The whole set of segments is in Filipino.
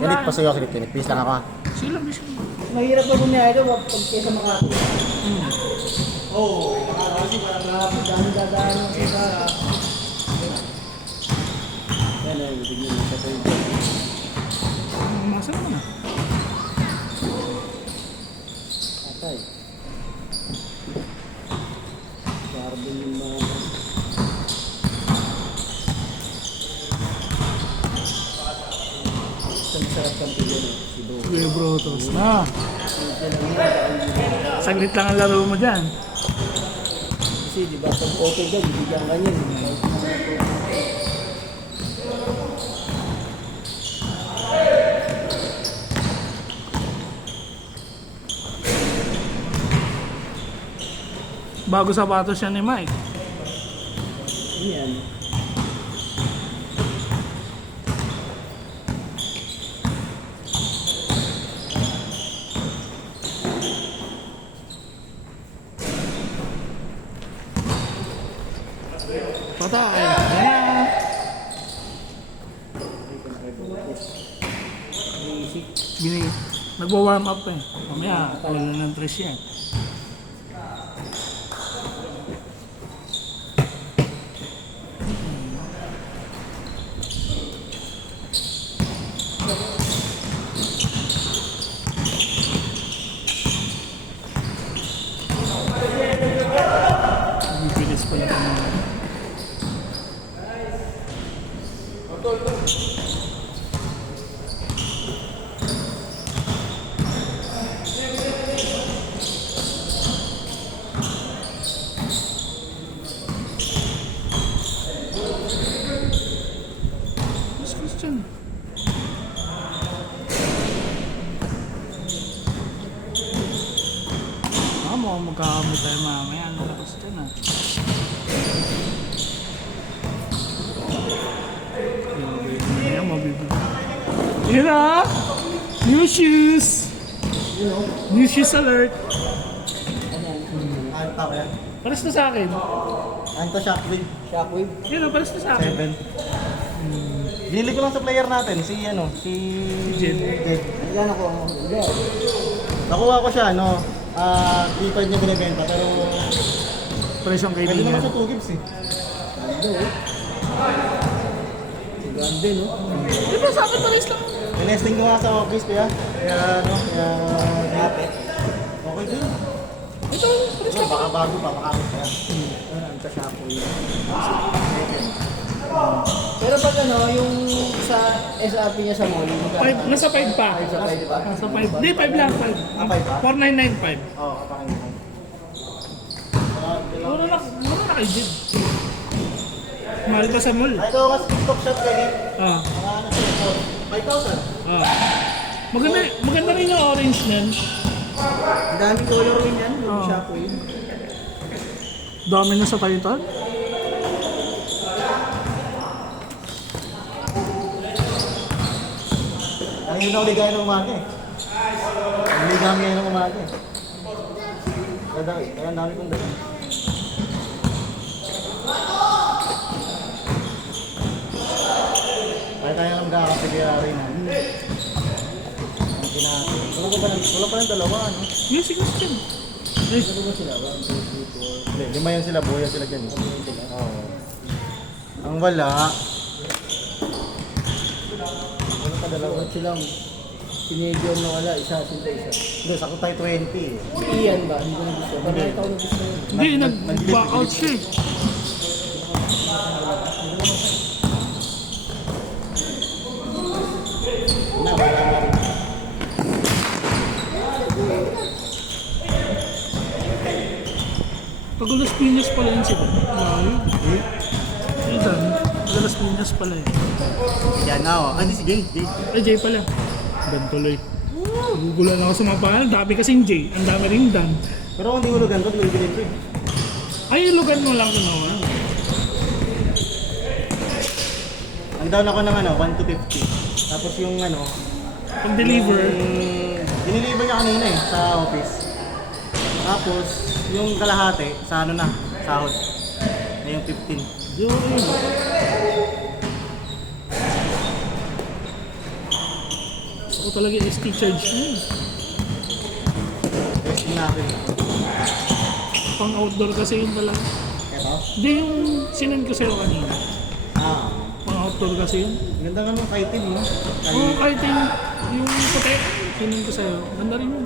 Kinik, pasuyo, kinik. Peace lang ako ha. Sila, bisa. Mahirap na bumiyahe daw pag kesa Makati. Oo, kasi parang Traffic, dami dadaan ng isa. yan ay, bigyan mo sa tayo. Masa naman ah. Atay. Carbon yung mga... Isang sarap kang pili si Bro. Kuya Brotos na. Simple lang yan. Saglit lang ang laro mo dyan. Kasi di ba pag okay ka, bibigyan ka niyan. Bago sapatos yan ni Mike. Yan. Patay. Ayan. Basic. Binig. Nagwa-warm up eh. Mamaya, wala ng tres yan. Bibilis pala ito mga. Mas Christian. Mukhang magkakamot tayo mamaya. Ano lakas dyan ah. Ayan, mabibig. Yun ah! New shoes! New shoes alert! Ano pa kaya? Pares na sa akin. Anto Shockwave Shockwave. Yun ah, pares na sa akin. 7. Binili ko lang sa player natin, si Jed. Jed. Ilan ako ang hindi. Nakuha ko siya, 3.5 niya binibenta, pero Pares ang pwede naman kaibigan. sa 2 gigs eh. Ganda eh. Ganda no? Di ba sa akin pares lang? Tinesting ko nga sa office kaya Kapit. okay din. Ito, pares lang. Baka bago pa, makakit kaya. Ano ang Shockwave. Pero pag ano, yung sa SRP niya sa mall, Nasa 5 pa. Sa 5 pa? Nasa 5. Hindi, 5 lang. 5. Ah, 5 ba? 4995. Oo, kapakinggan. Mura na kay Jid. Mahal pa sa mall. Ito kasi TikTok shot kaya Ah, mga ano siya, 5,000. ah. Maganda rin yung orange niyan. Ang daming color rin yan, yung Oo. Shockwave. Dami na sa Titan. Ang yun ang ligaya ng umaga eh. Ang ligaya ngayon ng umaga eh. Kaya ang dami kong dala. Kaya tayo lang magkakapigayari na. Ang kinati. Wala pa ng dalawa, ano? Yes, sige, sige. Eh, Ano ba sila? 1, 2, 3, 4. Hindi, lima yan sila, buhay sila dyan eh. Oo. Ang wala, wala pa dalawa. Dalawa silang sinigyan na wala, isa, sila isa. Hindi, sakto tayo 20 eh. Iyan ba? Hindi ko na gusto. Bakit ako na gusto yun? hindi, nag-back out siya eh. Na, wala na rin. Tagulas Piñas pala yun sila. Wow. Ilan? Tagulas Piñas pala yun. Yan na oh. Hindi si Jay. Ay, Jay pala. Dan tuloy. Nagugulan ako sa mga pangalan. Dami kasing Jay. Ang dami rin Dan. Pero kung di mo lugan ko, di ko ibigay ko eh. Ay, lugan mo lang ito naman. Ang down ako ng 1 to 50. Tapos yung Pag-deliver, diniliver niya kanina eh, sa office. Tapos, yung kalahati, sa sahod. Na yung 15. yun. Gusto ko talaga yung ST charge niya. Testing natin. Pang outdoor kasi yun talaga. Ito? Hindi yung sinend ko sa'yo kanina. Ah. Pang outdoor kasi yun. Ganda nga nung kaitin, no? Oo, kahit yung puti, sinend ko sa'yo. Ganda rin yun.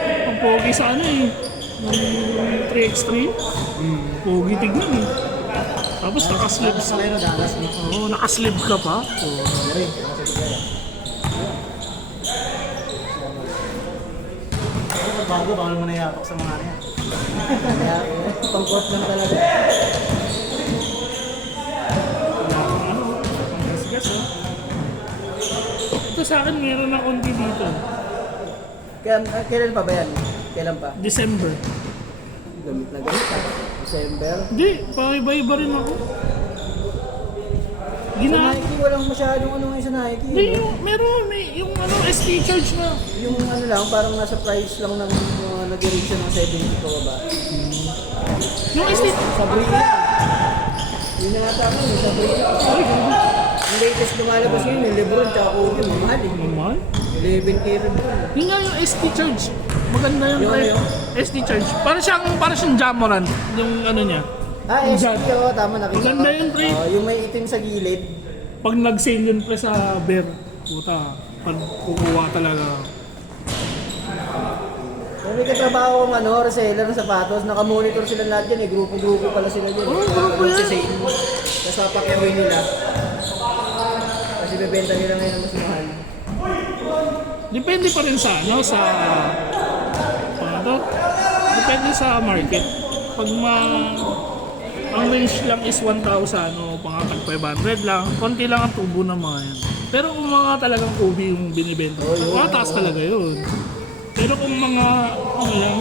Ang pogi sa ano eh. Yung 3x3. Pogi tignan eh. Tapos nakaslib Sa lero, dalas ni. Oo, nakaslib ka pa. Oo. Dari. Bago, bawal mo na yapak sa mga ano yan. Kaya, pang-court lang talaga. Ano, panggasgas oh. Ito sa akin meron na konti dito. Kailan pa ba yan? Kailan pa? December. Gamit na gamit ha? December. Hindi, paiba-iba rin ako. Sa Nike, walang masyadong ano ngayon sa Nike. Hindi, no? may yung ano, ST charge na. Yung ano lang, parang nasa price lang ng mga nag-reach siya ng 70 pa ba? Yung ST... Sabrina. Yun na nata ako, yung Sabrina. Ay, ganda. Yung latest lumalabas ngayon, yung Lebron tsaka Kobe, mamahal eh. Normal. 11K rin po. Yun nga yung ST charge. Maganda yung Yung price. ano ST charge. Para siyang Jamoran. Yung ano niya. Ah, Yung ST, Jad. oo, tama nakita ko. Maganda yun, pre. Yung may itim sa gilid. Pag nag-sale yun pre sa bear. Puta. Pag kukuha talaga. Kung may katrabaho kong ano, reseller ng sapatos, nakamonitor sila lahat dyan eh. Grupo-grupo pala sila dyan. Oo, grupo yan. Nagsisale. Tapos papakyawin nila. Kasi bebenta nila ngayon ng mas mahal. Depende pa rin sa ano, sa... Ano to? Depende sa market. Pag ang range lang is 1,000 o pangatag 500 lang, konti lang ang tubo ng mga yan. Pero kung mga talagang Kobe yung binibenta, mataas talaga yun. Pero kung mga, ano lang,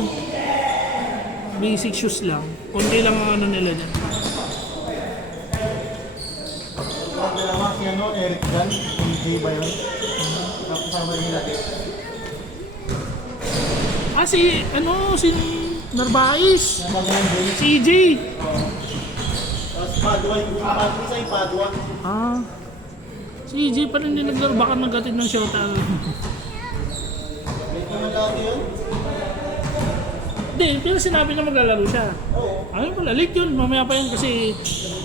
basic shoes lang, konti lang ang ano nila dyan. Dalawa si ano, Eric Jan. DJ ba yun? Tapos sama nila. Si Narvaez, CJ. Tapos Padua, yung isa yung Padua. CJ pa rin din naglaro, baka nagkatid ng Shota. May naman dati yun. Hindi, pero sinabi na maglalaro siya. Ayun pala, late yun. Mamaya pa yan kasi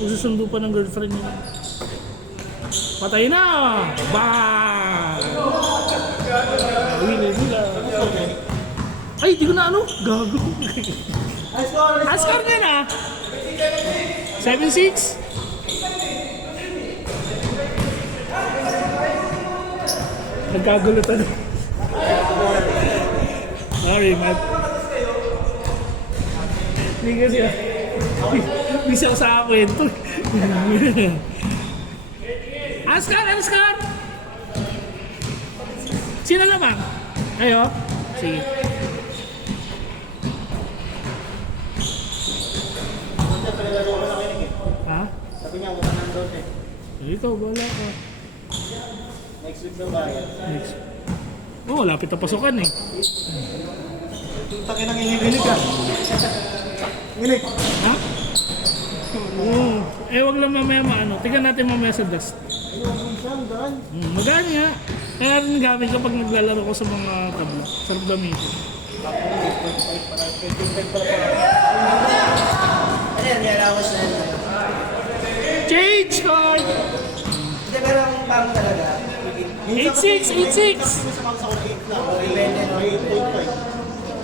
susundo pa ng girlfriend niya. Patay na! Bang! Uwi na. Ay, di ko na ano? Gago. Ascar niya na! 7-6? Nagkagulutan. Sorry, Matt. Hindi kasi bisa ko sa kwento. Ascar! Sino naman? Ayo? Sige. Ha? Sabi niya, utang nandun eh. Ikaw, wala ka. Next week daw bayad. Next. Oh, lapit na pasukan eh. Yung takin ng ingiginig ka. Nginig. Ha? Oo. Wag lang mamaya maano. Tignan natin mamaya sa dust. Ayun, siyang daan. Magaan nga. Kaya rin gamit kapag naglalaro ko sa mga tabla. Sarap gamitin. Ano yan, may allowance na yan. Change card! Hindi, pero ang pang talaga. 86! Sa mga 8 lang. Depende, no? 8.5.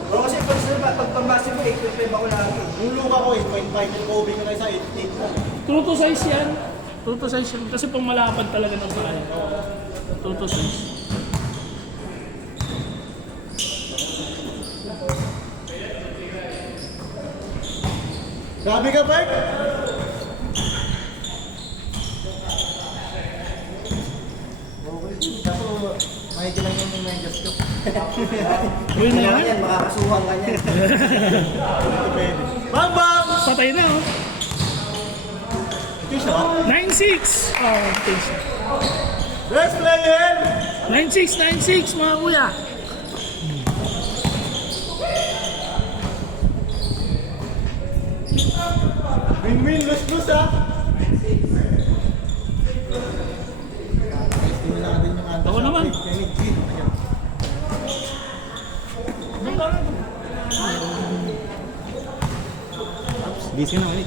Oo, kasi pag pambase mo, 8.5 ako lagi. Yung luka ko 8.5. Yung Kobe ko na isa 8 lang. True to size yan. True to size yan. Kasi pang malapad talaga ng paa. True to size. Grabe ka, Bert! Okay, kaso mahigit lang yung medyas ko. Uy na Kaya yan. yan, makakasuhan ka niyan. Depende. Bang bang! Patay na oh. Fish na ba? 9-6! Oh, fish. Let's play it! 9-6 mga kuya. Win-win, lose-lose ha! Estimate na din yung Ako naman. Busy na ulit.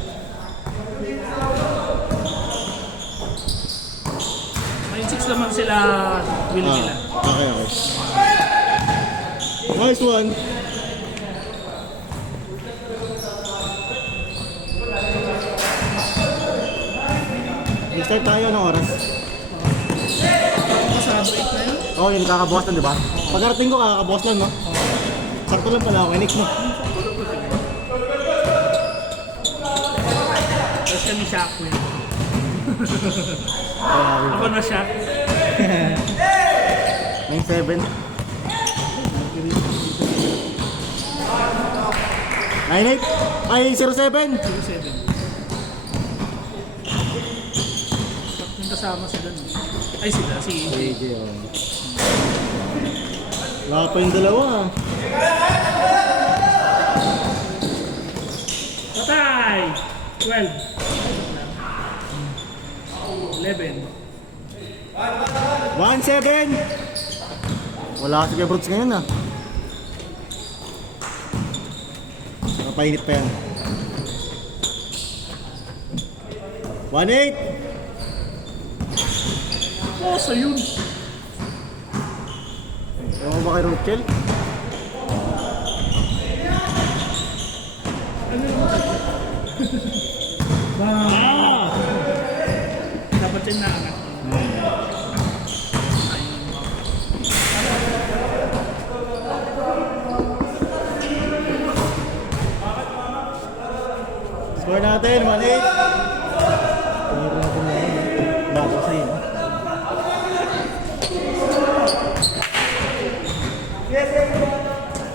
May 6 naman sila Willie nila. Okay, okay. Nice one. Start tayo ng oras. Sa break na yun. Oo, yun, kakabukas lang, di ba? Pagkarating ko, kakabukas lang, no? Sakto lang pala ako, next mo. Tapos kami shockwave. Grabe. Ako na shock. 9-7. 9-8. Ay, 0-7. 07. Yung kasama sila. Ay sila, si AJ. Wala pa yung dalawa. Patay! 12. 11. 1-7. Wala kasi kay Brooks ngayon, ah. Napainit pa yan. 1-8. Oh, sa yun. Ewan mo ba kay Rochelle? Ano yun? Ah! Dapat yung naangat. Score natin, 1-8. Bago sa'yo.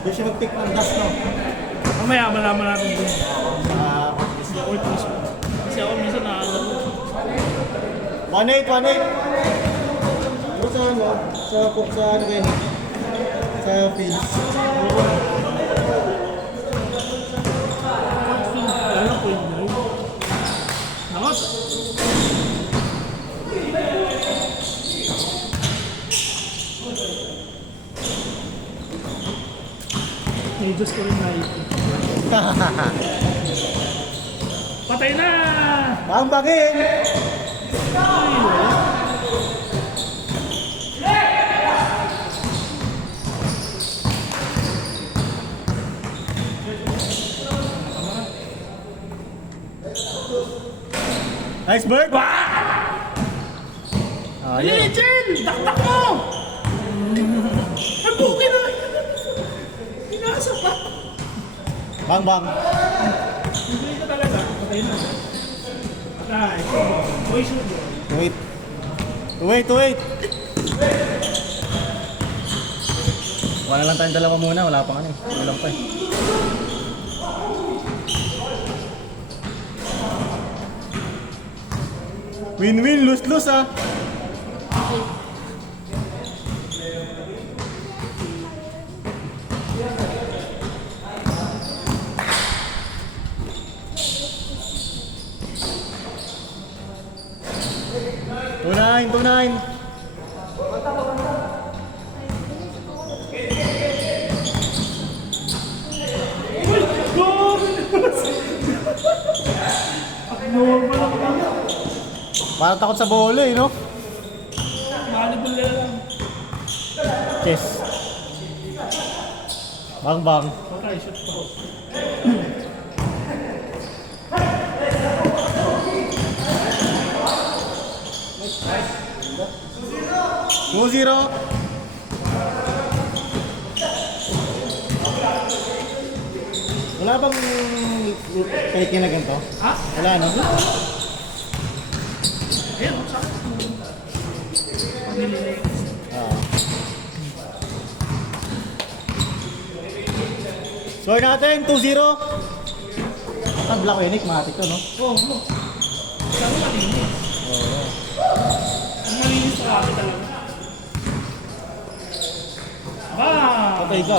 Doon siya mag-pick ng dust, no? Mamaya malaman natin dun. Ah, Sa court mismo. Kasi ako minsan naaalala. 1-8, 1-8. Ano sa ano? Sa ano kayo? Sa fields. Alam ko yun. Nakas. Diyos ko rin na ito. Patay na! Ang bagin! Nice bird! Ayun. Legend! Dakdak mo! Ay, buki na! Pinasa pa! Bang bang! Hindi ka talaga. Patay na. Patay. Boy, shoot. Wait. Wait. Wala lang tayong dalawa muna, wala pang ano eh. Wala lang pa eh. Win-win, lose-lose ah. Two-nine. Normal ako lang. Parang takot sa bola eh, no? Malibol na lang. Yes. Bang bang. Patay, shoot pa. Two zero. Wala bang kahit na ganito? Ha? Wala, no? Ayun, sakit. Pag-nililay. Oo. Score natin, 2-0. Ang Black Unique, matik to, no? Oo, no. Sabi malinis. Oo. Ang malinis sa akin talaga. Ba! Patay ka.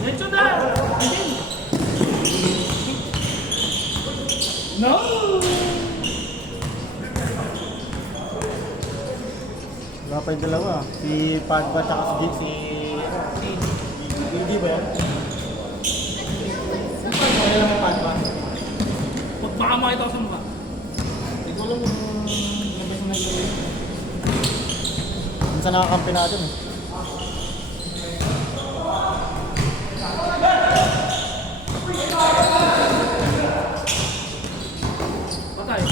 Diretso na! Ayun. No! pa yung dalawa. Si Padba tsaka si Jake, Hindi ba yan? Ano lang ang Padba? Baka makita ko sa mukha. Hindi ko alam yung labas na naglalaro. Minsan nakakampi natin eh. Patay.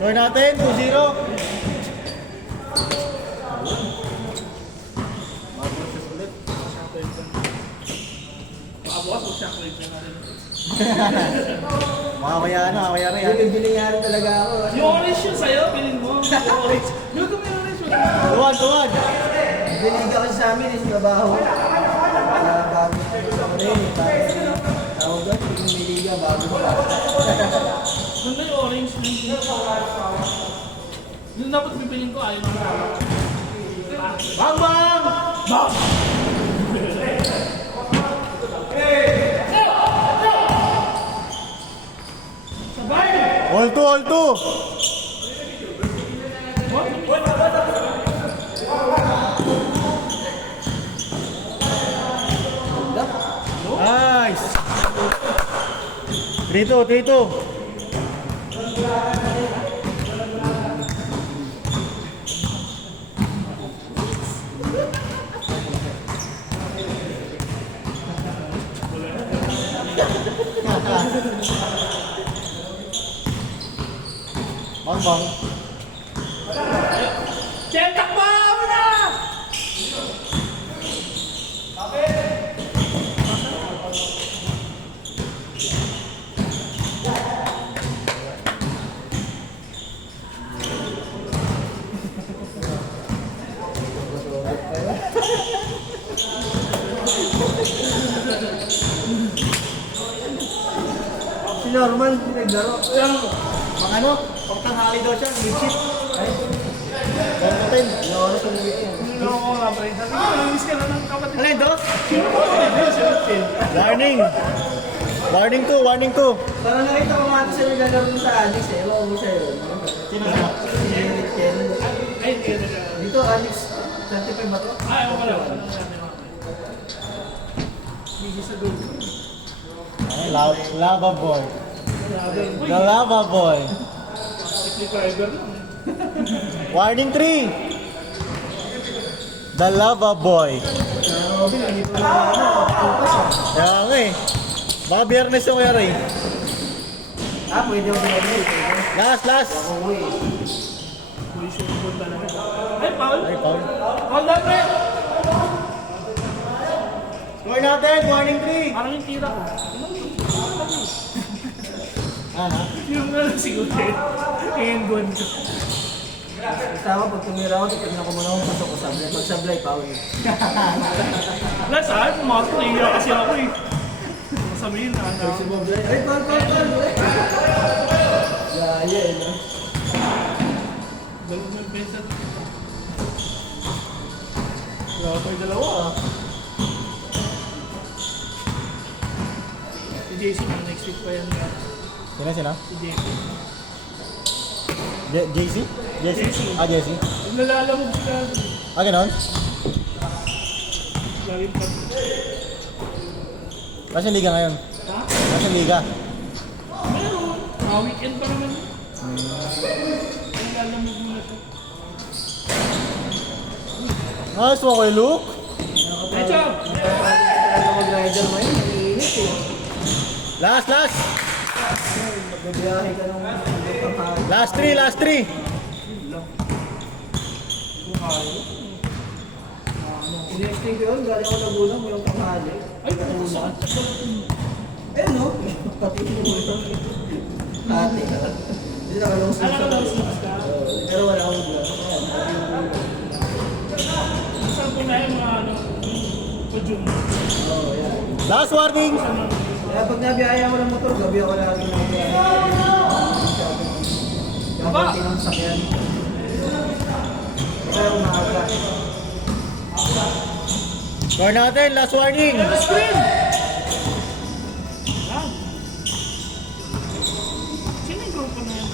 Score natin, 2-0. Pakabukas o chocolate na natin. Makakaya na yan. Hindi, bibili nga rin talaga ako. Yung orange yun sa'yo, bilhin mo. Yung orange. Luto mo yung orange. Tuwan. Biniga kasi sa amin, sa trabaho. Kaya bago ako rin eh. Tawag doon, pag niliga, bago ko. Ganda yung orange. Yung dapat bibilin ko, ayaw mo. Bang! Bang! All two. Nice. 3-2. Bang. Cetak mo na! Si Norman, naglaro. Pang ano? Pang tanghali daw siya, midship. Ay, Pang-10. ilang oras yung uwi yan. Hindi ako nga pa rin. Sabi ko, namiss ka na ng kapatid. Alin to? Sino po? Warning 2. Parang nakita ko nga ito sa naglalaro sa Alex eh. Ewan ko sa'yo. Sino sila? Si Ken. Ay, hindi na siya. Dito, Alex, 35 ba to? Ay, ako pala. Busy sa dulo. Lava boy. The lava boy. Weekly fiber lang. Warning 3. The lava boy. Robin, hindi pa na focus ah. Kaya nga eh. Baka biyernes yung kaya rin. Pwede ako pinag-uwi. Last. Uwi. Position ball talaga. Ay, foul. Ay, Paul. Foul na, pre. Score natin, warning 3. Parang yung tira ko. Ano? Yung siguro yung gun ko. Basta ako, pag tumira ako, tignan ko muna kung pasok ko sablay. Pag sablay, Paul. Wala sa akin, pumasok. Nahiya kasi ako eh. Sabihin na. Si Bob Lai. Ay, Paul. Gaya eh, no? Dalawang beses. Wala pa yung dalawa ah. Si JC na next week pa yan. Sino? Si JC. JC? JC. JC. Yung nalalamog sila. Ganon? Laging pa. Kasi liga ngayon. Ha? Kasi liga. Meron. Weekend pa naman. Nalalamog muna siya. Nice one kay Luke. Medyo! Ano mag-rider mo yun? Nag-iinit eh. Last. Magbibiyahe ka nung pangkain. Last 3. Sinesting ko yun, galing ako nagulang, may yung tanghali. Ay, nakulaan. Eh no, pati ko yun. Ate. Hindi nakalong Alam ko lang sila ka. Pero wala akong vlog. Saan ko na yung mga ano, pajum. Oo, yan. Last warning. Kaya pag nabiyaya ko ng motor, gabi ako lagi nabiyahe. Gabanti ng sakyan. Kaya umaga. Score natin, last warning. Screen! Yan. Sino yung grupo na yan?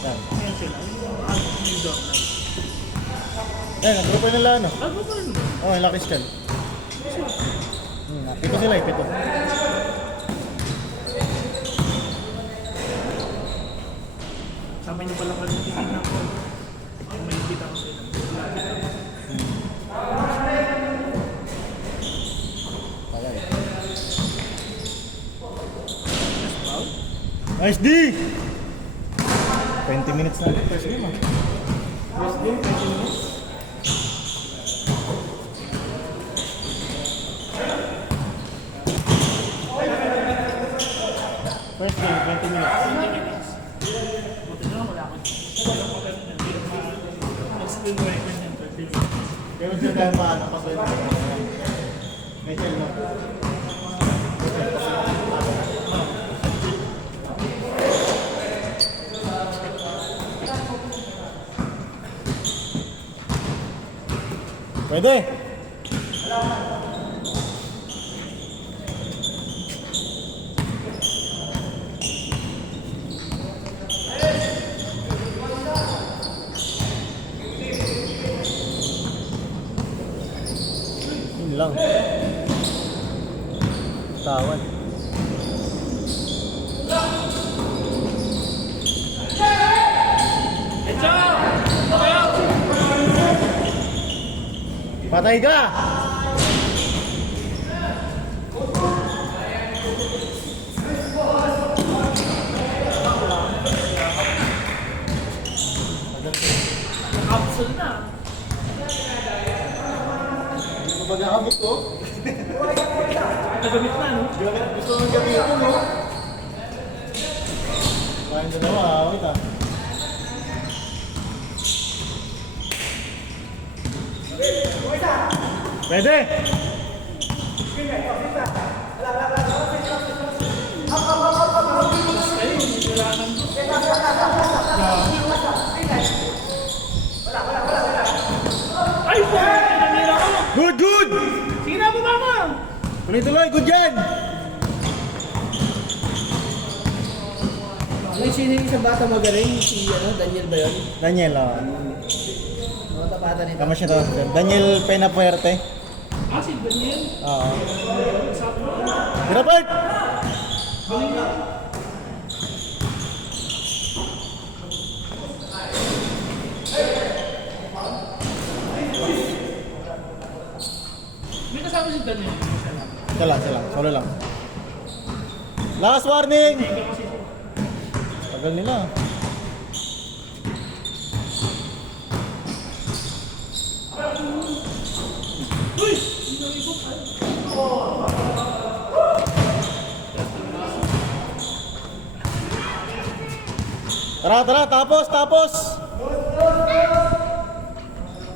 Yan. Ayan sila. Yung dog. Yan, ang grupo nila ano. Grupo rin. Oh, yung Lucky Skull. Pito sila eh, pito. Sama niyo pala pala titignan ko. May kita ko sila. Nice D! 20 minutes na first game ah. First game, 20 minutes. First game, 20 minutes. Buti na wala ko. Next-screen record yan, 30 minutes. Pero siya tayo paano pa sa may tell mo. Pwede. Yun lang. Tawan. Patay ka! Capsule na. Hindi ko ba nakabot ko? Nagamit na, no? Gusto nang gamitin mo. Kayang dalawa, wait ah. Pwede! Ay, nanira ko! Good, good! Sige na, baba mo! Tuloy-tuloy, good yan! Sino yung isang bata magaling? Si Daniel ba yun? Daniel, Mga tapatan nito. tama siya to. Daniel Penapuerte. Si Daniel. Oo. Sabi mo. Robert! Galing na. May kasama si Daniel. Siya lang. Solo lang. Last warning! Hindi kasi Tagal nila. Uy! Tara, tapos!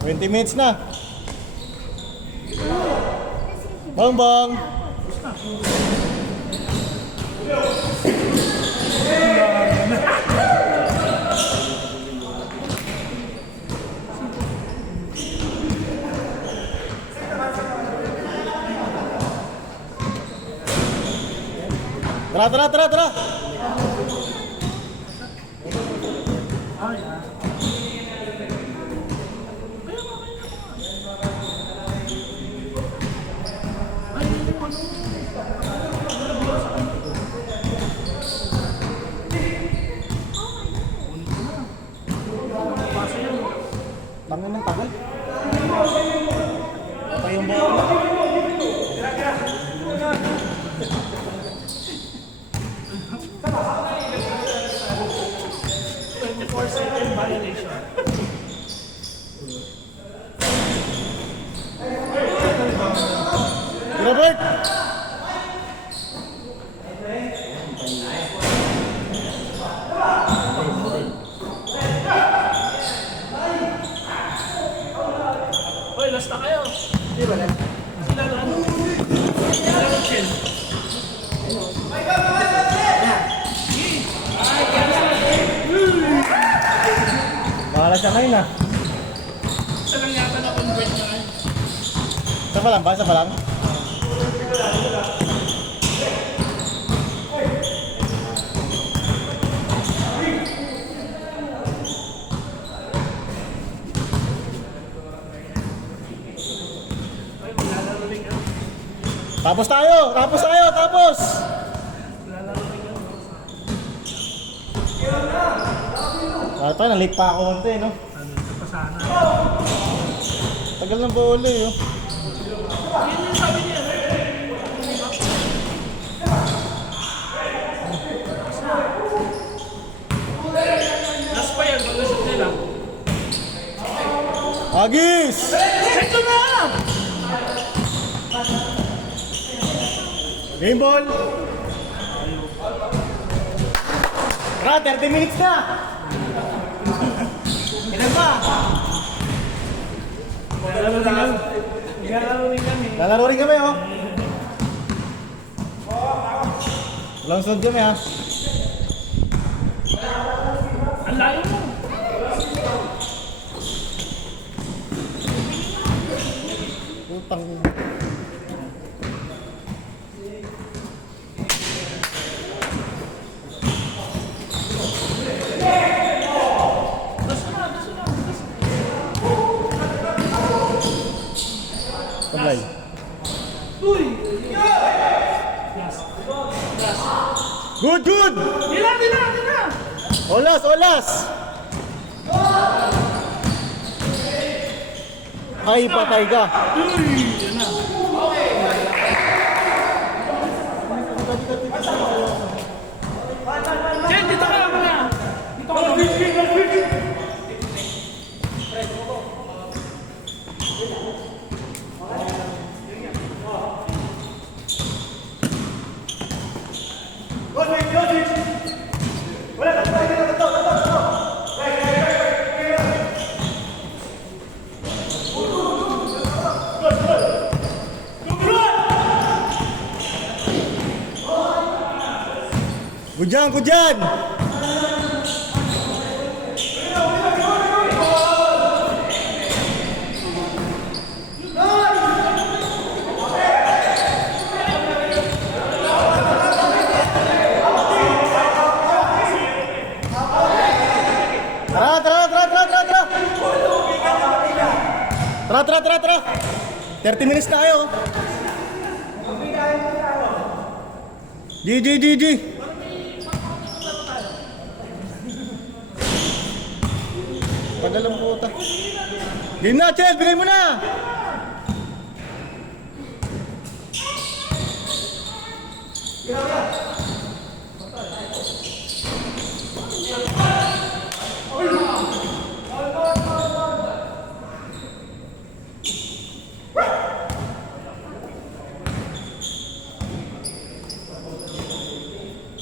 20 minutes na. Bang! Tara! Tangin ng tagal. Patay yung bola. violation. Robert! Hoy, last na kayo. Di ba lang? Sila na ano? Sila na chill. Bahala siya ngayon ah. isa lang yata na convert na. Isa pa lang ba? Isa pa lang? Tapos tayo! Tapos tayo! Tapos! Ito, na-late pa ako konti, no? Pa sana. Tagal ng bola, eh, oh. Yun yung sabi niya. Last pa yan, malusot nila. Agis! Ito na! Game ball! Tara, 30 minutes na! Ilan ba? Lalaro rin kami, oh. Walang sunod kami, ha. Ang layo mo. Putang. Tablay. Uy! Good, good! Dila! Olas, olas! Ay, patay ka. Uy! Yan na. Jen, dito ka lang muna. Dito ka lang. Good dyan! Tara! 30 minutes na kayo. GG! Tagal ang puta. Game na, Chel! Bigay mo na!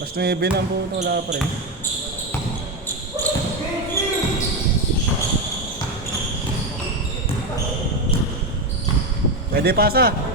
Mas 9 na ang puta, wala pa rin. Pwede pasa.